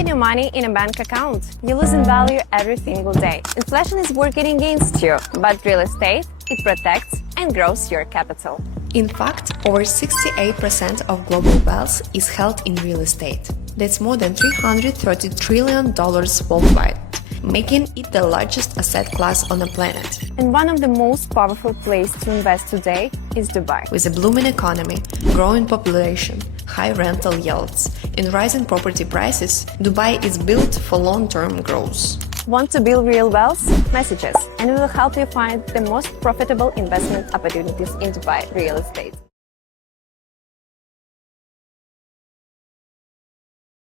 keeping your money in a bank account. You lose in value every single day. Inflation is working against you, but real estate, it protects and grows your capital. In fact, over 68% of global wealth is held in real estate. That's more than $330 trillion worldwide, making it the largest asset class on the planet. And one of the most powerful places to invest today is Dubai. With a booming economy, growing population, high rental yields, and rising property prices, Dubai is built for long-term growth. Want to build real wealth? Message us, and we will help you find the most profitable investment opportunities in Dubai real estate.